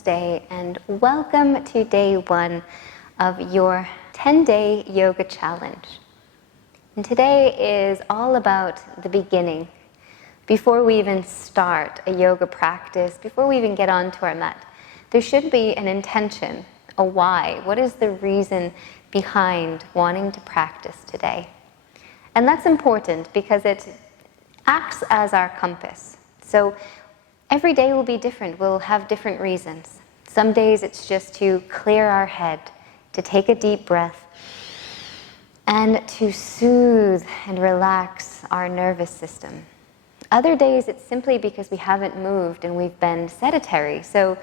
Namaste, and welcome to day 1 of your 10-day yoga challenge. And today is all about the beginning. Before we even start a yoga practice, before we even get onto our mat, there should be an intention, a why. What is the reason behind wanting to practice today? And that's important because it acts as our compass. So every day will be different. We'll have different reasons. Some days it's just to clear our head, to take a deep breath, and to soothe and relax our nervous system. Other days it's simply because we haven't moved and we've been sedentary. So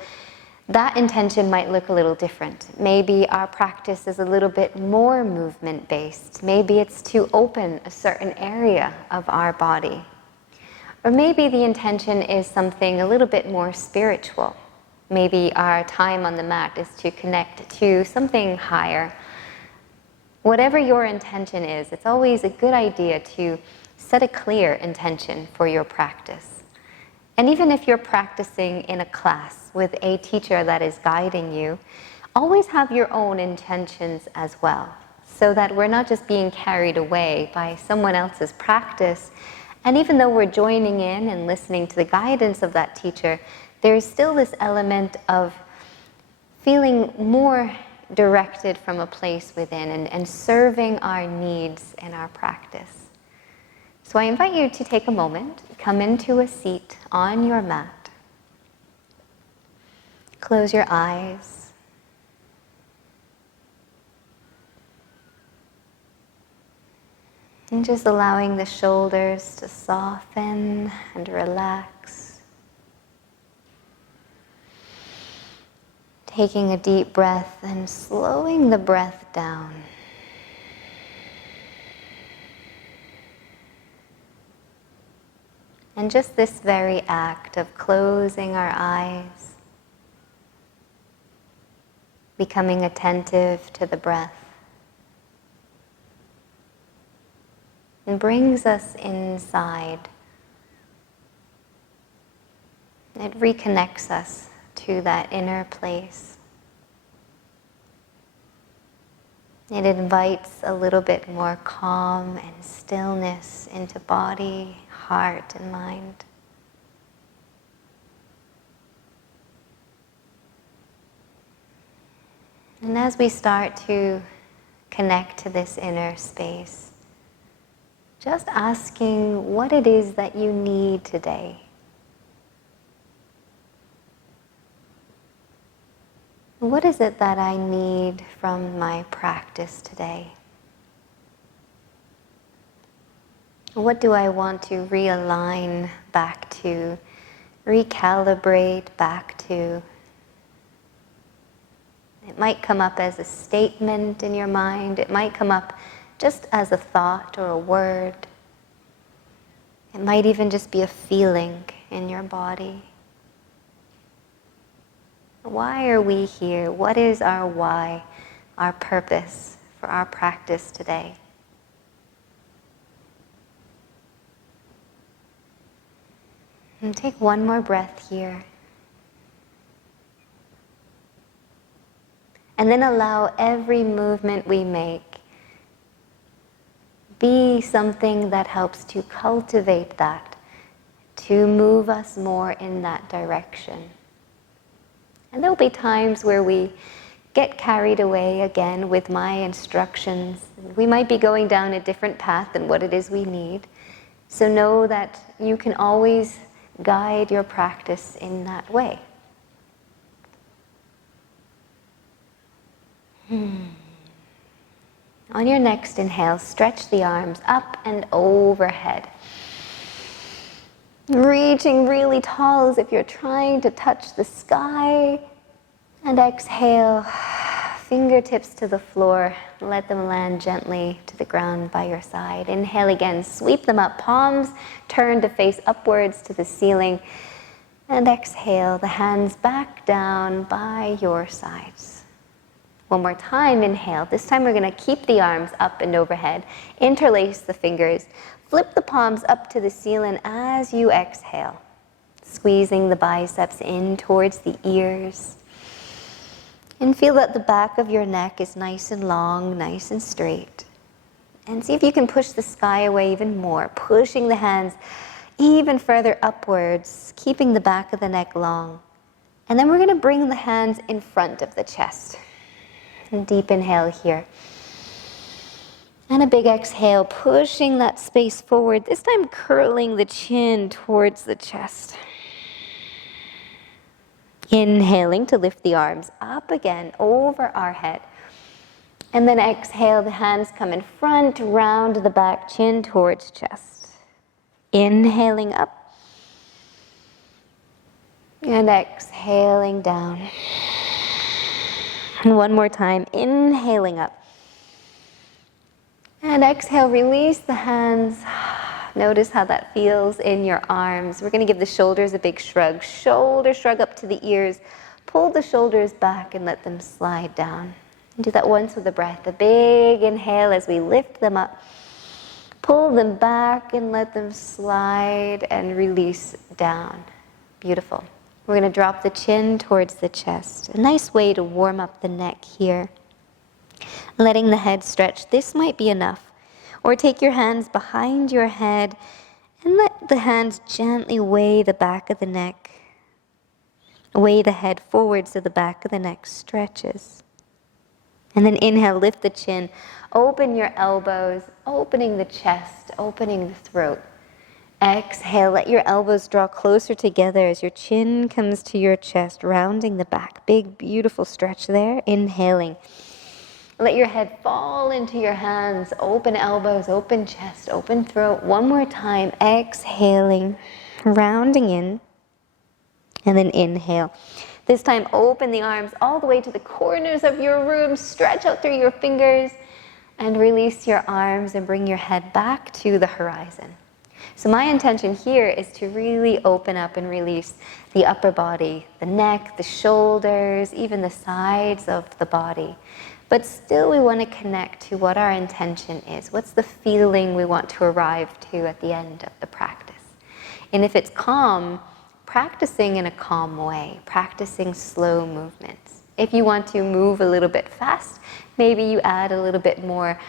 that intention might look a little different. Maybe our practice is a little bit more movement-based. Maybe it's to open a certain area of our body. Or maybe the intention is something a little bit more spiritual. Maybe our time on the mat is to connect to something higher. Whatever your intention is, it's always a good idea to set a clear intention for your practice. And even if you're practicing in a class with a teacher that is guiding you, always have your own intentions as well, so that we're not just being carried away by someone else's practice. And even though we're joining in and listening to the guidance of that teacher, there's still this element of feeling more directed from a place within and serving our needs in our practice. So I invite you to take a moment, come into a seat on your mat. Close your eyes. And just allowing the shoulders to soften and relax. Taking a deep breath and slowing the breath down. And just this very act of closing our eyes, becoming attentive to the breath, and brings us inside. It reconnects us to that inner place. It invites a little bit more calm and stillness into body, heart, and mind. And as we start to connect to this inner space, just asking what it is that you need today. What is it that I need from my practice today? What do I want to realign back to, recalibrate back to? It might come up as a statement in your mind. It might come up just as a thought or a word. It might even just be a feeling in your body. Why are we here? What is our why, our purpose for our practice today? And take one more breath here. And then allow every movement we make be something that helps to cultivate that, to move us more in that direction. And there'll be times where we get carried away again with my instructions. We might be going down a different path than what it is we need. So know that you can always guide your practice in that way. On your next inhale, stretch the arms up and overhead. Reaching really tall as if you're trying to touch the sky. And exhale, fingertips to the floor. Let them land gently to the ground by your side. Inhale again, sweep them up. Palms turn to face upwards to the ceiling. And exhale, the hands back down by your sides. One more time, inhale. This time we're going to keep the arms up and overhead. Interlace the fingers. Flip the palms up to the ceiling as you exhale. Squeezing the biceps in towards the ears. And feel that the back of your neck is nice and long, nice and straight. And see if you can push the sky away even more, pushing the hands even further upwards, keeping the back of the neck long. And then we're going to bring the hands in front of the chest. And deep inhale here. And a big exhale, pushing that space forward, this time curling the chin towards the chest. Inhaling to lift the arms up again over our head. And then exhale, the hands come in front, round the back, chin towards chest. Inhaling up. And exhaling down. And one more time, inhaling up. And exhale, release the hands. Notice how that feels in your arms. We're going to give the shoulders a big shrug. Shoulder shrug up to the ears. Pull the shoulders back and let them slide down. And do that once with the breath. A big inhale as we lift them up. Pull them back and let them slide and release down. Beautiful. We're going to drop the chin towards the chest. A nice way to warm up the neck here. Letting the head stretch. This might be enough. Or take your hands behind your head and let the hands gently weigh the back of the neck. Weigh the head forward so the back of the neck stretches. And then inhale, lift the chin. Open your elbows, opening the chest, opening the throat. Exhale, let your elbows draw closer together as your chin comes to your chest, rounding the back. Big, beautiful stretch there. Inhaling. Let your head fall into your hands. Open elbows, open chest, open throat. One more time. Exhaling, rounding in. And then inhale. This time, open the arms all the way to the corners of your room. Stretch out through your fingers. And release your arms and bring your head back to the horizon. So my intention here is to really open up and release the upper body, the neck, the shoulders, even the sides of the body. But still we want to connect to what our intention is. What's the feeling we want to arrive to at the end of the practice? And if it's calm, practicing in a calm way, practicing slow movements. If you want to move a little bit fast, maybe you add a little bit more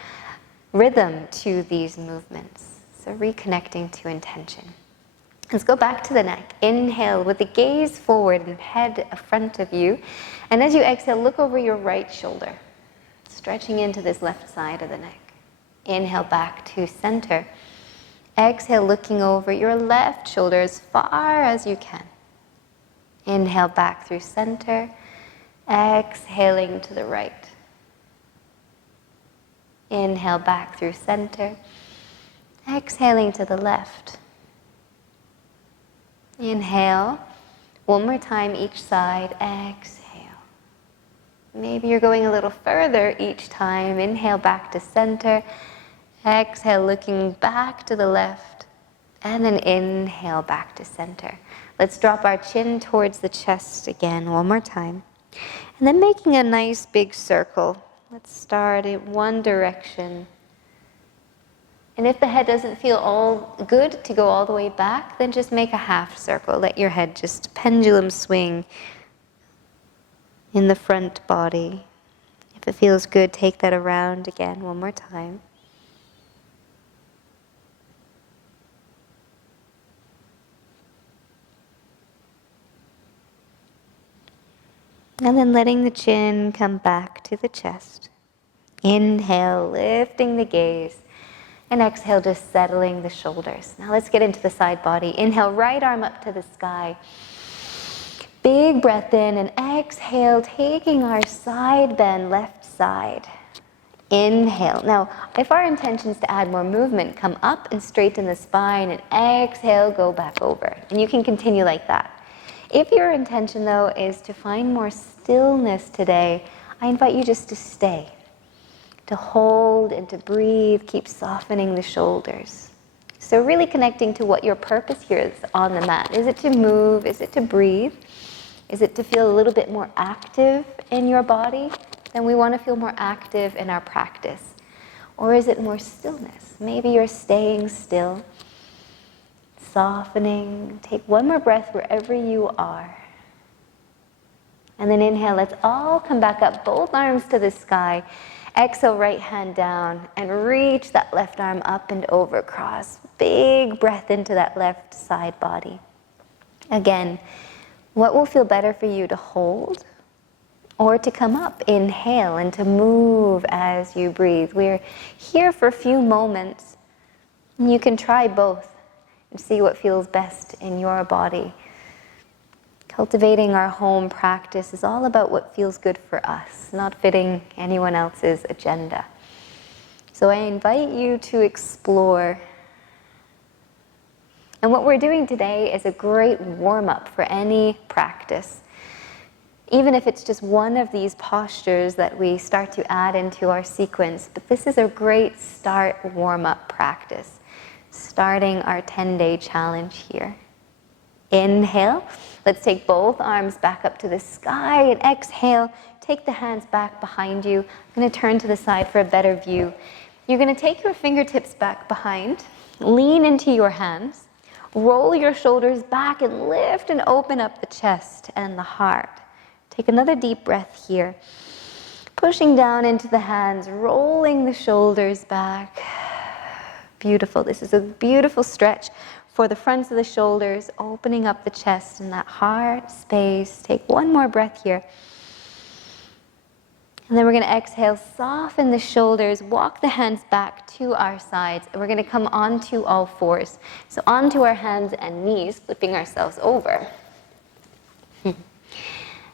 rhythm to these movements. So reconnecting to intention. Let's go back to the neck. Inhale with the gaze forward and head in front of you. And as you exhale, look over your right shoulder. Stretching into this left side of the neck. Inhale back to center. Exhale, looking over your left shoulder as far as you can. Inhale back through center. Exhaling to the right. Inhale back through center. Exhaling to the left. Inhale. One more time each side. Exhale. Maybe you're going a little further each time. Inhale back to center. Exhale, looking back to the left. And then inhale back to center. Let's drop our chin towards the chest again. One more time. And then making a nice big circle. Let's start in one direction. And if the head doesn't feel all good to go all the way back, then just make a half circle. Let your head just pendulum swing in the front body. If it feels good, take that around again one more time. And then letting the chin come back to the chest. Inhale, lifting the gaze. And exhale, just settling the shoulders. Now let's get into the side body. Inhale, right arm up to the sky. Big breath in and exhale, taking our side bend, left side. Inhale. Now, if our intention is to add more movement, come up and straighten the spine and exhale, go back over. And you can continue like that. If your intention, though, is to find more stillness today, I invite you just to stay, to hold and to breathe, keep softening the shoulders. So really connecting to what your purpose here is on the mat. Is it to move? Is it to breathe? Is it to feel a little bit more active in your body? Then we want to feel more active in our practice. Or is it more stillness? Maybe you're staying still, softening. Take one more breath wherever you are. And then inhale, let's all come back up, both arms to the sky. Exhale, right hand down, and reach that left arm up and over, cross. Big breath into that left side body. Again, what will feel better for you, to hold or to come up? Inhale and to move as you breathe. We're here for a few moments. You can try both and see what feels best in your body. Cultivating our home practice is all about what feels good for us, not fitting anyone else's agenda. So I invite you to explore. And what we're doing today is a great warm-up for any practice. Even if it's just one of these postures that we start to add into our sequence, but this is a great start warm-up practice, starting our 10-day challenge here. Inhale, let's take both arms back up to the sky, and exhale, take the hands back behind you. I'm going to turn to the side for a better view. You're going to take your fingertips back behind, lean into your hands, roll your shoulders back and lift and open up the chest and the heart. Take another deep breath here. Pushing down into the hands, rolling the shoulders back. Beautiful. This is a beautiful stretch for the fronts of the shoulders, opening up the chest and that heart space. Take one more breath here. And then we're going to exhale, soften the shoulders, walk the hands back to our sides, and we're going to come onto all fours. So onto our hands and knees, flipping ourselves over.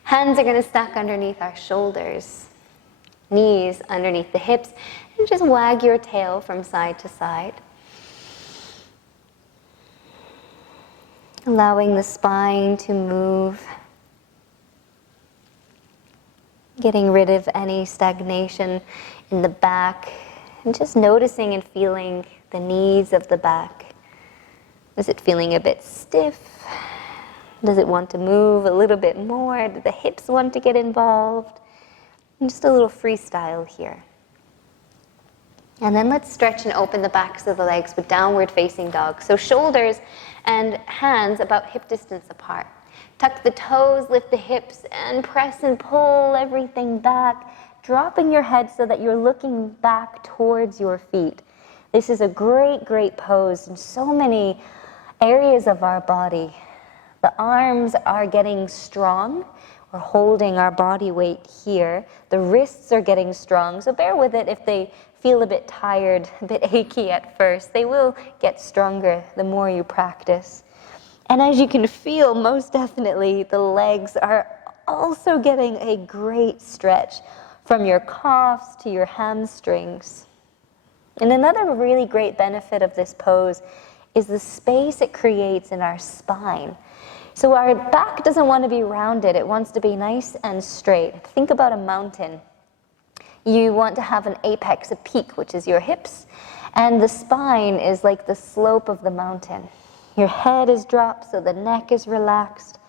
Hands are going to stack underneath our shoulders, knees underneath the hips, and just wag your tail from side to side. Allowing the spine to move. Getting rid of any stagnation in the back, and just noticing and feeling the knees of the back. Is it feeling a bit stiff? Does it want to move a little bit more? Do the hips want to get involved? And just a little freestyle here. And then let's stretch and open the backs of the legs with downward facing dog. So shoulders and hands about hip distance apart. Tuck the toes, lift the hips, and press and pull everything back, dropping your head so that you're looking back towards your feet. This is a great, great pose in so many areas of our body. The arms are getting strong. We're holding our body weight here. The wrists are getting strong, so bear with it if they feel a bit tired, a bit achy at first. They will get stronger the more you practice. And as you can feel, most definitely, the legs are also getting a great stretch from your calves to your hamstrings. And another really great benefit of this pose is the space it creates in our spine. So our back doesn't want to be rounded, it wants to be nice and straight. Think about a mountain. You want to have an apex, a peak, which is your hips, and the spine is like the slope of the mountain. Your head is dropped, so the neck is relaxed.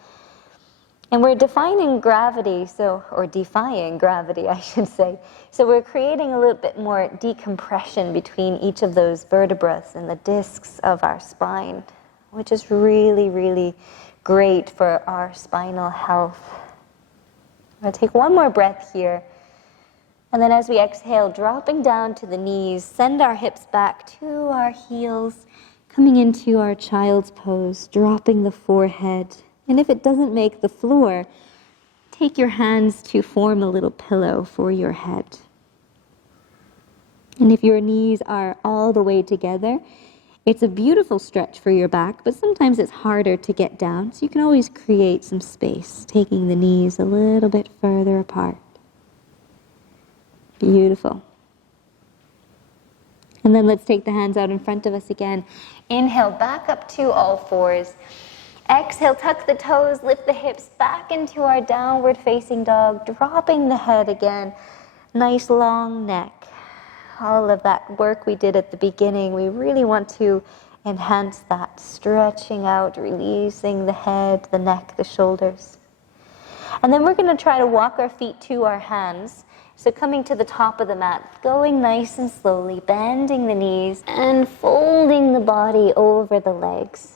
And we're defining gravity, or defying gravity, I should say. So we're creating a little bit more decompression between each of those vertebrae and the discs of our spine, which is really, really great for our spinal health. I'm going to take one more breath here. And then as we exhale, dropping down to the knees, send our hips back to our heels, coming into our child's pose, dropping the forehead. And if it doesn't make the floor, take your hands to form a little pillow for your head. And if your knees are all the way together, it's a beautiful stretch for your back, but sometimes it's harder to get down, so you can always create some space, taking the knees a little bit further apart. Beautiful. And then let's take the hands out in front of us again. Inhale, back up to all fours. Exhale, tuck the toes, lift the hips back into our downward facing dog, dropping the head again. Nice long neck. All of that work we did at the beginning, we really want to enhance that, stretching out, releasing the head, the neck, the shoulders. And then we're going to try to walk our feet to our hands. So coming to the top of the mat, going nice and slowly, bending the knees and folding the body over the legs.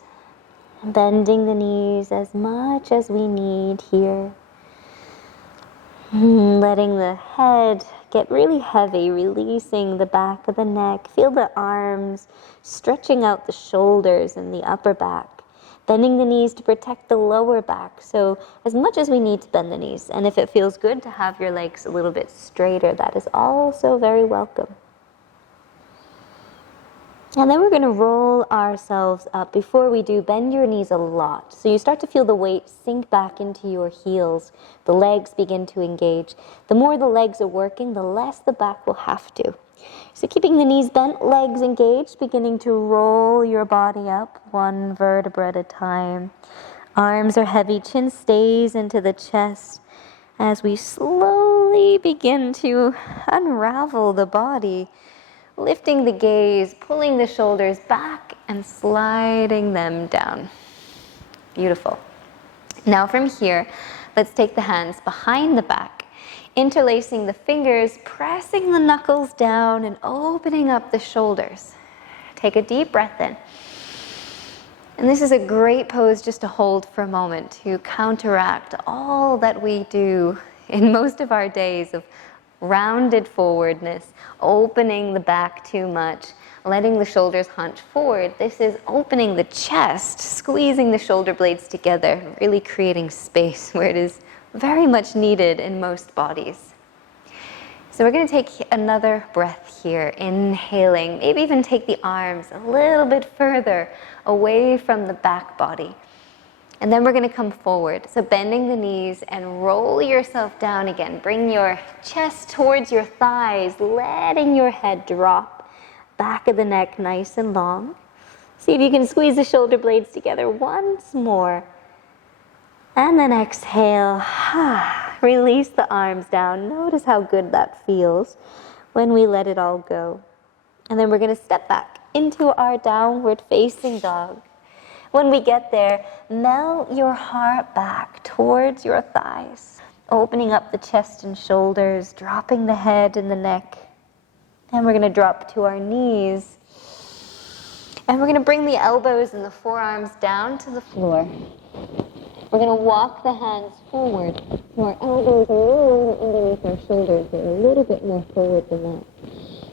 Bending the knees as much as we need here. Letting the head get really heavy, releasing the back of the neck. Feel the arms stretching out the shoulders and the upper back. Bending the knees to protect the lower back. So as much as we need to bend the knees. And if it feels good to have your legs a little bit straighter, that is also very welcome. And then we're going to roll ourselves up. Before we do, bend your knees a lot. So you start to feel the weight sink back into your heels. The legs begin to engage. The more the legs are working, the less the back will have to. So keeping the knees bent, legs engaged, beginning to roll your body up, one vertebra at a time. Arms are heavy, chin stays into the chest as we slowly begin to unravel the body. Lifting the gaze, pulling the shoulders back and sliding them down. Beautiful. Now from here, let's take the hands behind the back, interlacing the fingers, pressing the knuckles down and opening up the shoulders. Take a deep breath in. And this is a great pose just to hold for a moment to counteract all that we do in most of our days of rounded forwardness, opening the back too much, letting the shoulders hunch forward. This is opening the chest, squeezing the shoulder blades together, really creating space where it is very much needed in most bodies. So we're going to take another breath here, inhaling, maybe even take the arms a little bit further away from the back body. And then we're going to come forward. So bending the knees and roll yourself down again. Bring your chest towards your thighs, letting your head drop. Back of the neck nice and long. See if you can squeeze the shoulder blades together once more. And then exhale. Release the arms down. Notice how good that feels when we let it all go. And then we're going to step back into our downward facing dog. When we get there, melt your heart back towards your thighs, opening up the chest and shoulders, dropping the head and the neck. And we're going to drop to our knees. And we're going to bring the elbows and the forearms down to the floor. We're going to walk the hands forward. So our elbows are rolling underneath our shoulders. They're a little bit more forward than that.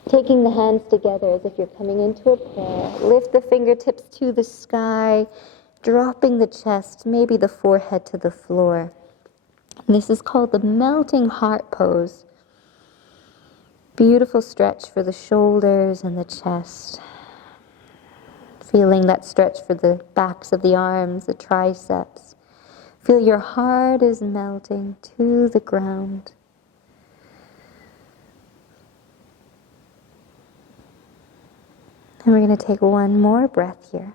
Taking the hands together as if you're coming into a prayer. Lift the fingertips to the sky, dropping the chest, maybe the forehead to the floor. And this is called the melting heart pose. Beautiful stretch for the shoulders and the chest. Feeling that stretch for the backs of the arms, the triceps. Feel your heart is melting to the ground. And we're going to take one more breath here.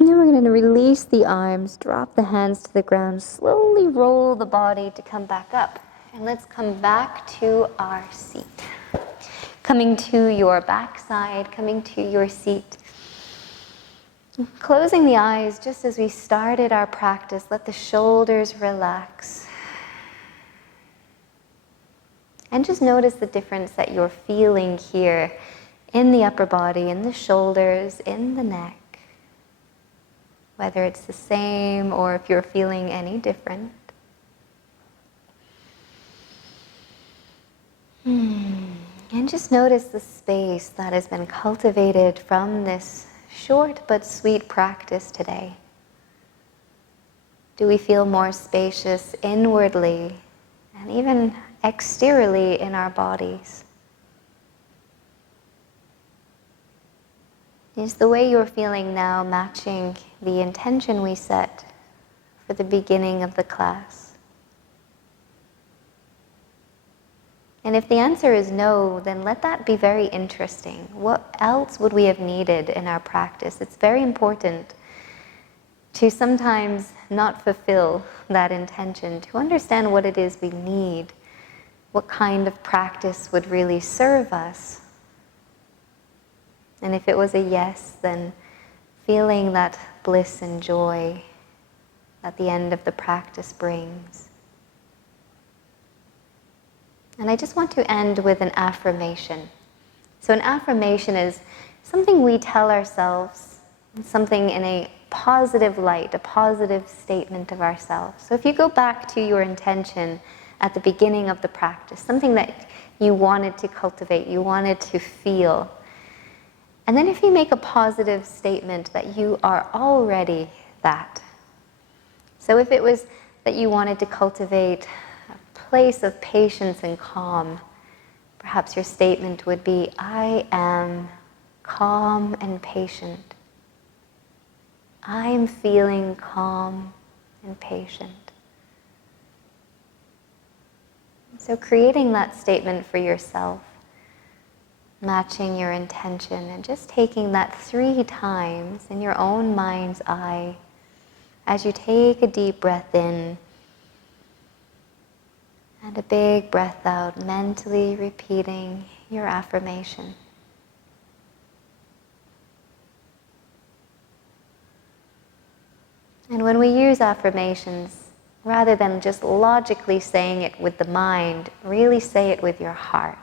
And then we're going to release the arms, drop the hands to the ground, slowly roll the body to come back up. And let's come back to our seat. Coming to your backside, coming to your seat. Closing the eyes just as we started our practice, let the shoulders relax. And just notice the difference that you're feeling here in the upper body, in the shoulders, in the neck. Whether it's the same or if you're feeling any different. And just notice the space that has been cultivated from this short but sweet practice today. Do we feel more spacious inwardly and even exteriorly in our bodies? Is the way you're feeling now matching the intention we set for the beginning of the class? And if the answer is no, then let that be very interesting. What else would we have needed in our practice? It's very important to sometimes not fulfill that intention, to understand what it is we need, what kind of practice would really serve us. And if it was a yes, then feeling that bliss and joy that the end of the practice brings. And I just want to end with an affirmation. So an affirmation is something we tell ourselves, something in a positive light, a positive statement of ourselves. So if you go back to your intention at the beginning of the practice, something that you wanted to cultivate, you wanted to feel, and then if you make a positive statement that you are already that. So if it was that you wanted to cultivate a place of patience and calm, perhaps your statement would be, I am calm and patient. I am feeling calm and patient. So creating that statement for yourself, matching your intention, and just taking that 3 times in your own mind's eye as you take a deep breath in and a big breath out, mentally repeating your affirmation. And when we use affirmations, rather than just logically saying it with the mind, really say it with your heart.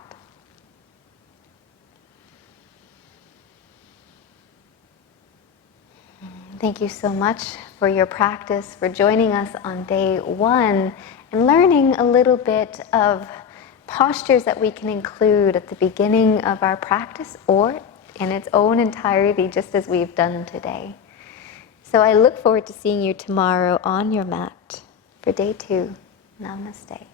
Thank you so much for your practice, for joining us on day 1 and learning a little bit of postures that we can include at the beginning of our practice or in its own entirety, just as we've done today. So I look forward to seeing you tomorrow on your mat for day 2. Namaste.